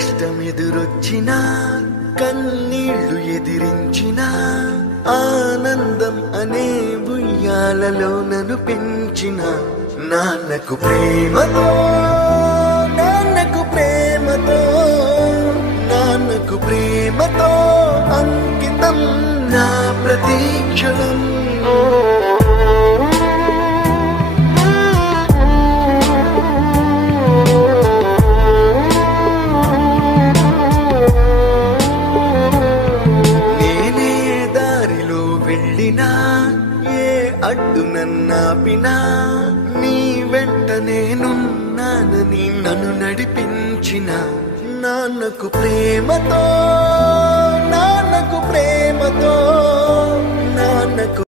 కష్టమెదురొచ్చినా కన్నీళ్లు ఎదిరించిన ఆనందం అనే ఉయ్యాలలో నన్ను పెంచిన నాన్నకు ప్రేమతో నాన్నకు ప్రేమతో నాన్నకు ప్రేమతో అంకితం నా ప్రతీక్షణం. ఏ అడ్డు నన్నాపినా నీ వెంట నేనున్నానని నన్ను నడిపించిన నాన్నకు ప్రేమతో నాన్నకు ప్రేమతో నాన్నకు